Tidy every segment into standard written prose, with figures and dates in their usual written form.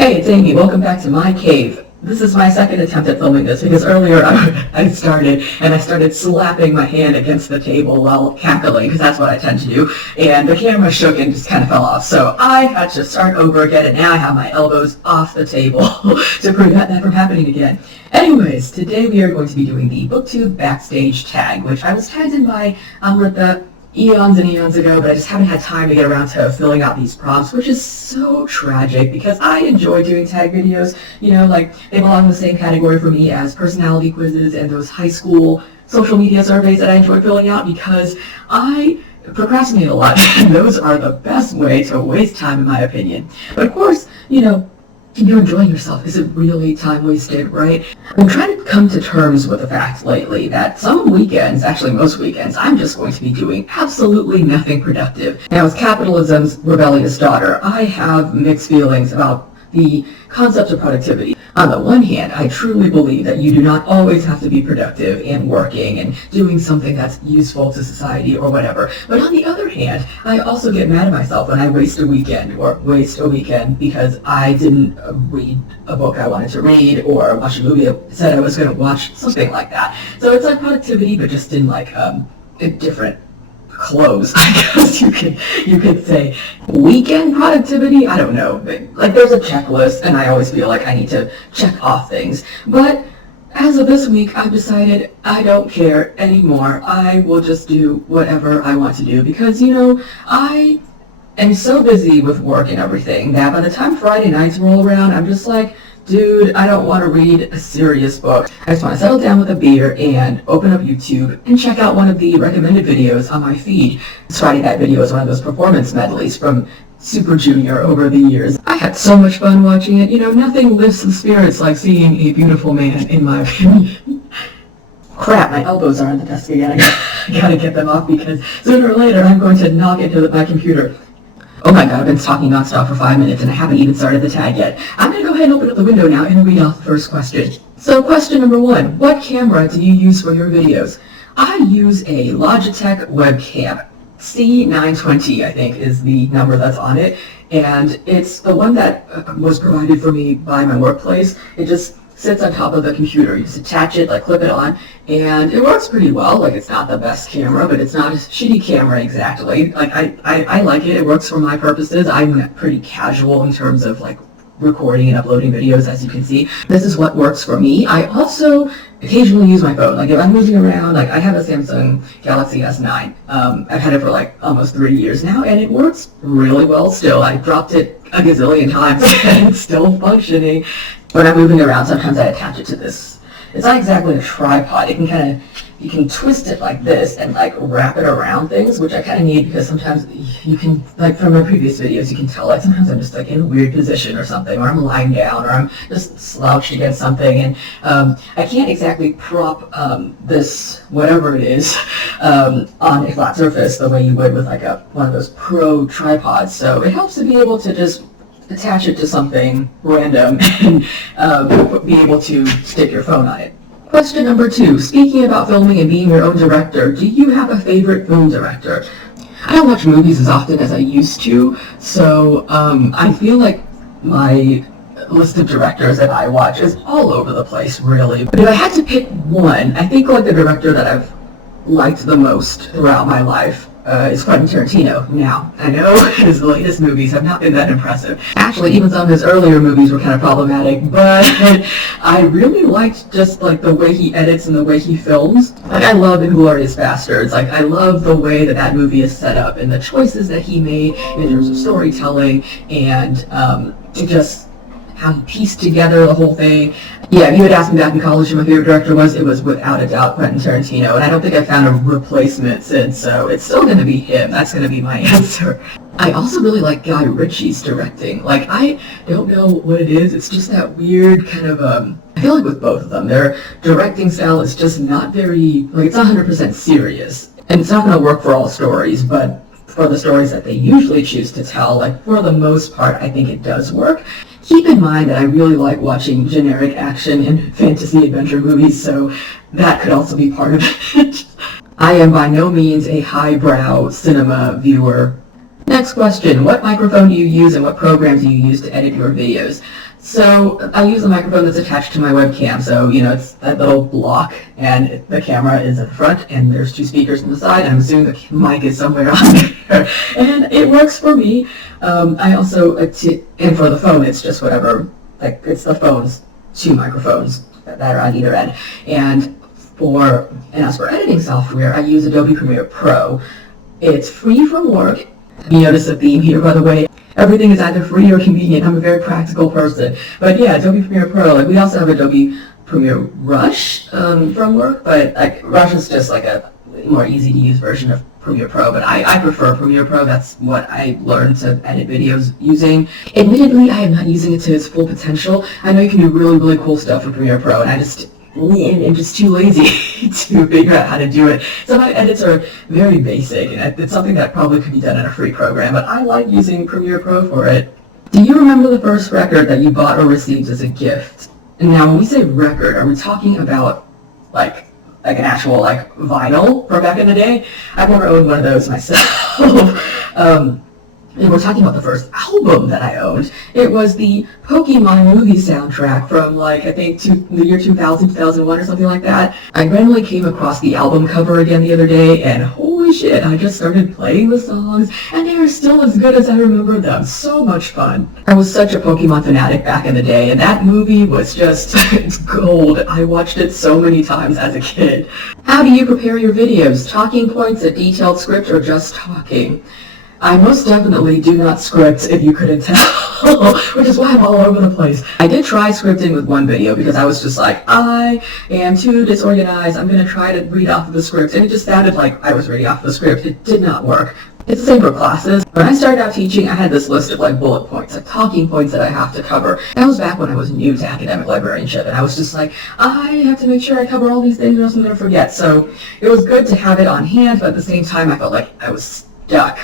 Hey, it's Amy. Welcome back to my cave. This is my second attempt at filming this because earlier I started slapping my hand against the table while cackling because that's what I tend to do, and the camera shook and just kind of fell off. So I had to start over again, and now I have my elbows off the table to prevent that from happening again. Anyways, today we are going to be doing the Booktube Backstage Tag, which I was tagged in by Amrita eons and eons ago, but I just haven't had time to get around to filling out these prompts, which is so tragic because I enjoy doing tag videos. You know, like, they belong in the same category for me as personality quizzes and those high school social media surveys that I enjoy filling out because I procrastinate a lot, and those are the best way to waste time in my opinion. But of course, you know, if you're enjoying yourself, is it really time wasted, right? I'm trying to come to terms with the fact lately that some weekends, actually most weekends, I'm just going to be doing absolutely nothing productive. Now, as capitalism's rebellious daughter, I have mixed feelings about the concept of productivity. On the one hand, I truly believe that you do not always have to be productive and working and doing something that's useful to society or whatever. But on the other hand, I also get mad at myself when I waste a weekend because I didn't read a book I wanted to read or watch a movie I said I was going to watch, something like that. So it's like productivity, but just in like a different clothes, I guess you could say. Weekend productivity? I don't know. Like, there's a checklist, and I always feel like I need to check off things. But as of this week, I've decided I don't care anymore. I will just do whatever I want to do because, you know, I am so busy with work and everything that by the time Friday nights roll around, I'm just like, dude, I don't want to read a serious book. I just want to settle down with a beer and open up YouTube and check out one of the recommended videos on my feed. This Friday night video is one of those performance medleys from Super Junior over the years. I had so much fun watching it. You know, nothing lifts the spirits like seeing a beautiful man, in my opinion. Crap, my elbows are on the desk again. I gotta get them off because sooner or later I'm going to knock into my computer. Oh my god, I've been talking nonstop for 5 minutes and I haven't even started the tag yet. I'm going to go ahead and open up the window now and read off the first question. So question number 1, what camera do you use for your videos? I use a Logitech webcam. C920, I think, is the number that's on it. And it's the one that was provided for me by my workplace. It just sits on top of the computer. You just attach it, like clip it on, and it works pretty well. Like, it's not the best camera, but it's not a shitty camera exactly. Like, I like it. It works for my purposes. I'm pretty casual in terms of like recording and uploading videos, as you can see. This is what works for me. I also occasionally use my phone. Like, if I'm moving around, like, I have a Samsung Galaxy S9. I've had it for like almost 3 years now, and it works really well still. I dropped it a gazillion times, and it's still functioning. When I'm moving around, sometimes I attach it to this. It's not exactly a tripod. It can you can twist it like this and like wrap it around things, which I kind of need because sometimes you can, like from my previous videos, you can tell like sometimes I'm just like in a weird position or something, or I'm lying down, or I'm just slouched against something, and I can't exactly prop this, whatever it is, on a flat surface the way you would with like one of those pro tripods. So it helps to be able to just attach it to something random and be able to stick your phone on it. Question number 2. Speaking about filming and being your own director, do you have a favorite film director? I don't watch movies as often as I used to, so I feel like my list of directors that I watch is all over the place, really. But if I had to pick one, I think like the director that I've liked the most throughout my life is Quentin Tarantino. Now, I know his latest movies have not been that impressive. Actually, even some of his earlier movies were kind of problematic, but I really liked just like the way he edits and the way he films. Like, I love Inglourious Basterds. Like, I love the way that movie is set up and the choices that he made in terms of storytelling and just how he pieced together the whole thing. Yeah, if you had asked me back in college who my favorite director was, it was without a doubt Quentin Tarantino, and I don't think I found a replacement since, so it's still going to be him. That's going to be my answer. I also really like Guy Ritchie's directing. Like, I don't know what it is, it's just that weird kind of, I feel like with both of them, their directing style is just not very, like, it's not 100% serious, and it's not going to work for all stories, but for the stories that they usually choose to tell, like, for the most part, I think it does work. Keep in mind that I really like watching generic action and fantasy adventure movies, so that could also be part of it. I am by no means a highbrow cinema viewer. Next question, what microphone do you use and what programs do you use to edit your videos? So I use a microphone that's attached to my webcam. So, you know, it's that little block, and the camera is at the front, and there's 2 speakers on the side. I'm assuming the mic is somewhere on there. And it works for me. I also, and for the phone, it's just whatever, like, it's the phone's 2 microphones that are on either end. And as for editing software, I use Adobe Premiere Pro. It's free from work. You notice a theme here, by the way. Everything is either free or convenient. I'm a very practical person. But yeah, Adobe Premiere Pro. Like, we also have Adobe Premiere Rush from work, but like Rush is just like a more easy to use version of Premiere Pro. But I prefer Premiere Pro. That's what I learned to edit videos using. Admittedly, I am not using it to its full potential. I know you can do really, really cool stuff with Premiere Pro, and I'm just too lazy to figure out how to do it. So my edits are very basic, and it's something that probably could be done in a free program, but I like using Premiere Pro for it. Do you remember the first record that you bought or received as a gift? And now, when we say record, are we talking about like an actual like vinyl from back in the day? I've never owned one of those myself. And we're talking about the first album that I owned. It was the Pokemon movie soundtrack from, like, I think the year 2000, 2001 or something like that. I randomly came across the album cover again the other day, and holy shit, I just started playing the songs, and they are still as good as I remember them. So much fun. I was such a Pokemon fanatic back in the day, and that movie was just, it's gold. I watched it so many times as a kid. How do you prepare your videos? Talking points, a detailed script, or just talking? I most definitely do not script, if you couldn't tell, which is why I'm all over the place. I did try scripting with one video because I was just like, I am too disorganized, I'm going to try to read off of the script, and it just sounded like I was reading off of the script. It did not work. It's the same for classes. When I started out teaching, I had this list of like bullet points, like talking points that I have to cover. That was back when I was new to academic librarianship, and I was just like, I have to make sure I cover all these things or else I'm going to forget. So it was good to have it on hand, but at the same time I felt like I was stuck.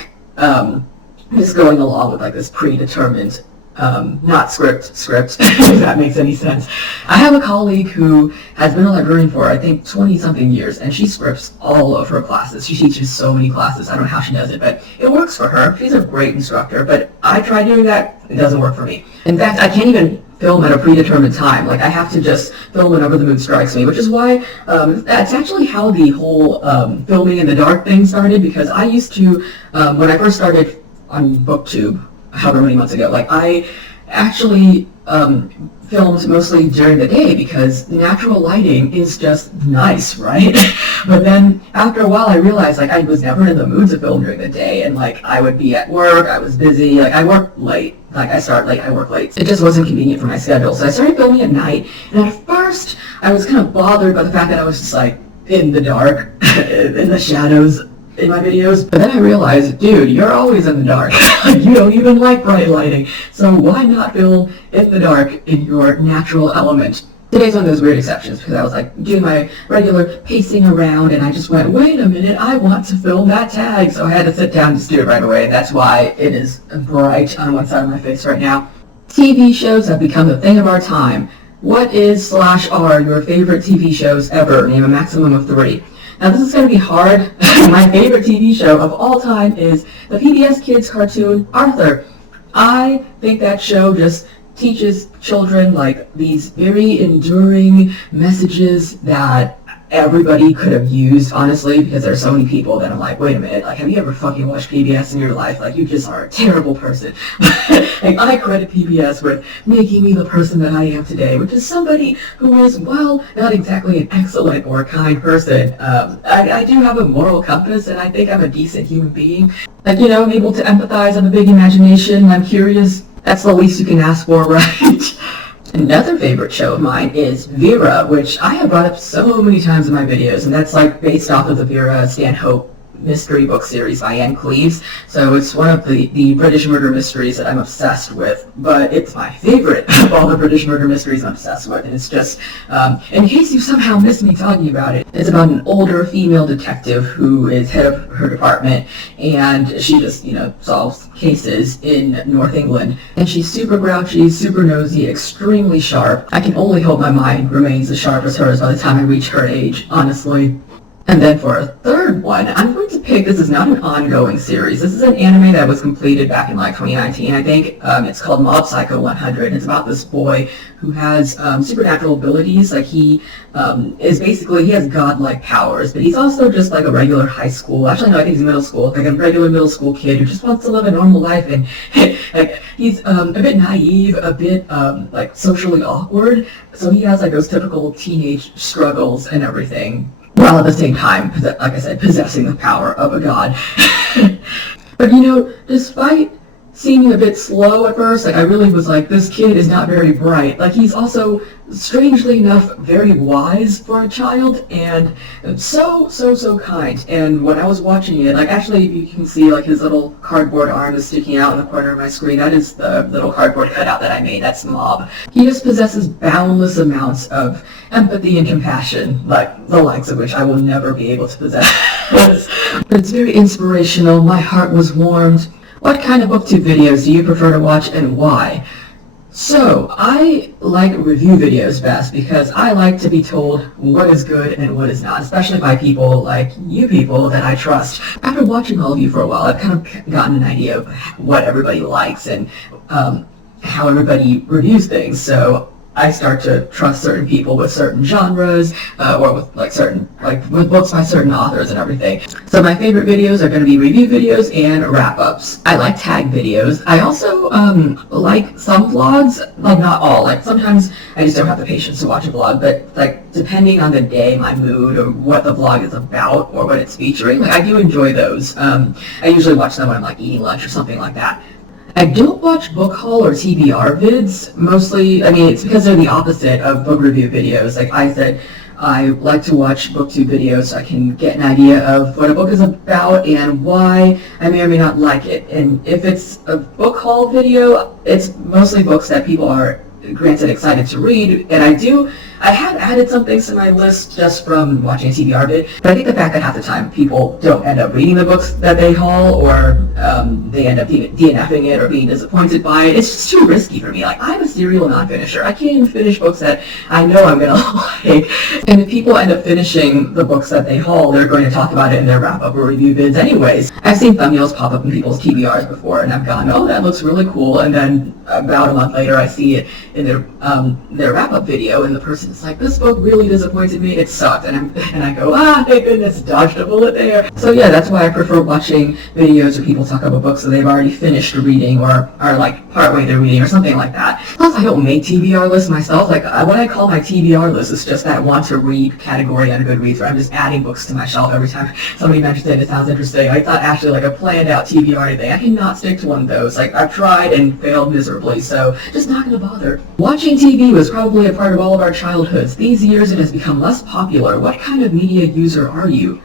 Just going along with like this predetermined, not script, if that makes any sense. I have a colleague who has been a librarian for, I think, 20-something years, and she scripts all of her classes. She teaches so many classes. I don't know how she does it, but it works for her. She's a great instructor, but I tried doing that. It doesn't work for me. In fact, I can't even film at a predetermined time. Like, I have to just film whenever the mood strikes me, which is why that's actually how the whole filming in the dark thing started, because I used to, when I first started on Booktube, however many months ago, like, I actually filmed mostly during the day because natural lighting is just nice, right? But then after a while I realized like I was never in the mood to film during the day, and like I would be at work, I was busy, like I work late, like I start late, I work late. It just wasn't convenient for my schedule, so I started filming at night, and at first I was kind of bothered by the fact that I was just like in the dark, in the shadows in my videos, but then I realized, dude, you're always in the dark. You don't even like bright lighting, so why not film in the dark in your natural element? Today's one of those weird exceptions, because I was like doing my regular pacing around, and I just went, wait a minute, I want to film that tag, so I had to sit down and just do it right away. That's why it is bright on one side of my face right now. TV shows have become a thing of our time. What is / are your favorite TV shows ever? Name a maximum of 3. Now this is going to be hard. My favorite TV show of all time is the PBS Kids cartoon Arthur. I think that show just teaches children like these very enduring messages that everybody could have used, honestly, because there's so many people that I'm like, wait a minute, like, have you ever fucking watched PBS in your life? Like, you just are a terrible person. Like, I credit PBS with making me the person that I am today, which is somebody who is, well, not exactly an excellent or kind person. I do have a moral compass, and I think I'm a decent human being. Like, you know, I'm able to empathize, I have a big imagination, I'm curious. That's the least you can ask for, right? Another favorite show of mine is Vera, which I have brought up so many times in my videos, and that's like based off of the Vera Stanhope mystery book series by Anne Cleves. So it's one of the British murder mysteries that I'm obsessed with, but it's my favorite of all the British murder mysteries I'm obsessed with. And it's just, in case you somehow missed me talking about it, it's about an older female detective who is head of her department, and she just, you know, solves cases in North England. And she's super grouchy, super nosy, extremely sharp. I can only hope my mind remains as sharp as hers by the time I reach her age, honestly. And then for a third one, I'm going to pick, this is not an ongoing series. This is an anime that was completed back in like 2019, I think. It's called Mob Psycho 100. It's about this boy who has supernatural abilities. Like he he has godlike powers, but he's also just like a regular high school, actually no, I think he's middle school, like a regular middle school kid who just wants to live a normal life, and like he's a bit naive, a bit like socially awkward, so he has like those typical teenage struggles and everything, while at the same time, like I said, possessing the power of a god. But you know, despite seeming a bit slow at first, like I really was like, this kid is not very bright. Like he's also, strangely enough, very wise for a child, and so kind. And when I was watching it, like actually you can see like his little cardboard arm is sticking out in the corner of my screen. That is the little cardboard cutout that I made. That's Mob. He just possesses boundless amounts of empathy and compassion, like the likes of which I will never be able to possess. But it's very inspirational. My heart was warmed. What kind of booktube videos do you prefer to watch and why? So, I like review videos best because I like to be told what is good and what is not, especially by people like you people that I trust. After watching all of you for a while, I've kind of gotten an idea of what everybody likes and how everybody reviews things. So I start to trust certain people with certain genres, or with with books by certain authors and everything. So my favorite videos are going to be review videos and wrap-ups. I like tag videos. I also like some vlogs, like not all. Like sometimes I just don't have the patience to watch a vlog, but like depending on the day, my mood, or what the vlog is about, or what it's featuring, like I do enjoy those. I usually watch them when I'm like eating lunch or something like that. I don't watch book haul or TBR vids, mostly, I mean, it's because they're the opposite of book review videos. Like I said, I like to watch booktube videos so I can get an idea of what a book is about and why I may or may not like it. And if it's a book haul video, it's mostly books that people are, granted, excited to read, and I have added some things to my list just from watching a TBR vid, but I think the fact that half the time people don't end up reading the books that they haul, or they end up DNFing it or being disappointed by it, it's just too risky for me. Like, I'm a serial non-finisher. I can't even finish books that I know I'm going to like, and if people end up finishing the books that they haul, they're going to talk about it in their wrap-up or review vids anyways. I've seen thumbnails pop up in people's TBRs before, and I've gone, oh, that looks really cool, and then about a month later I see it in their wrap-up video, and the person's like, this book really disappointed me, it sucked, and I go, thank goodness, dodged a bullet there. So yeah, that's why I prefer watching videos where people talk about books that they've already finished reading, or are like partway through reading, or something like that. Plus, I don't make TBR lists myself. Like, what I call my TBR list is just that want to read category on Goodreads, where I'm just adding books to my shelf every time somebody mentions it. It sounds interesting. It's not actually like a planned out TBR or anything. I cannot stick to one of those. Like, I've tried and failed miserably, so just not gonna bother. Watching TV was probably a part of all of our childhoods. These years it has become less popular. What kind of media user are you?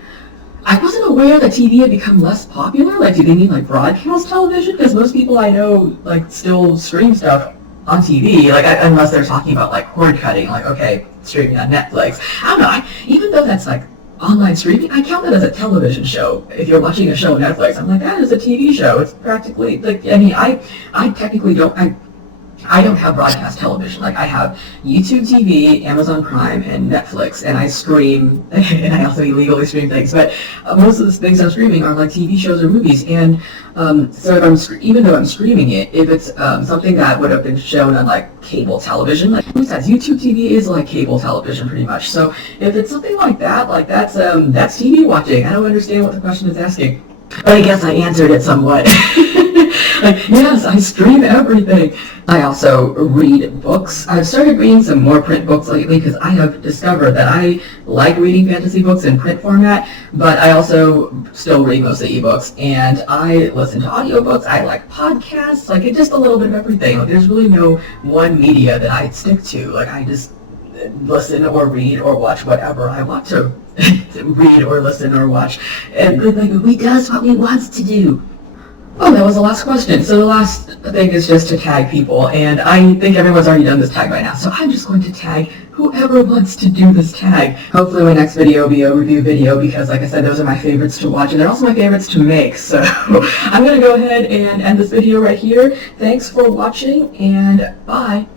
I wasn't aware that TV had become less popular. Like, do they mean like broadcast television? Because most people I know like still stream stuff on TV, like unless they're talking about like cord cutting, like okay, streaming on Netflix. I don't know. Even though that's like online streaming, I count that as a television show. If you're watching a show on Netflix, I'm like, that is a TV show. It's practically like, I mean, I technically don't. I don't have broadcast television. Like, I have YouTube TV, Amazon Prime, and Netflix, and I stream, and I also illegally stream things, but most of the things I'm streaming are like TV shows or movies, and so if even though I'm streaming it, if it's something that would have been shown on like cable television, like besides YouTube TV is like cable television pretty much, so if it's something like that, like that's TV watching. I don't understand what the question is asking, but I guess I answered it somewhat. Like, yes, I stream everything. I also read books. I've started reading some more print books lately because I have discovered that I like reading fantasy books in print format, but I also still read mostly ebooks, and I listen to audiobooks. I like podcasts, like it's just a little bit of everything. Like, there's really no one media that I stick to. Like, I just listen or read or watch whatever I want to read or listen or watch. And like, we does what we wants to do. Oh, that was the last question. So the last thing is just to tag people, and I think everyone's already done this tag by now, so I'm just going to tag whoever wants to do this tag. Hopefully my next video will be a review video, because like I said, those are my favorites to watch, and they're also my favorites to make, so I'm going to go ahead and end this video right here. Thanks for watching, and bye!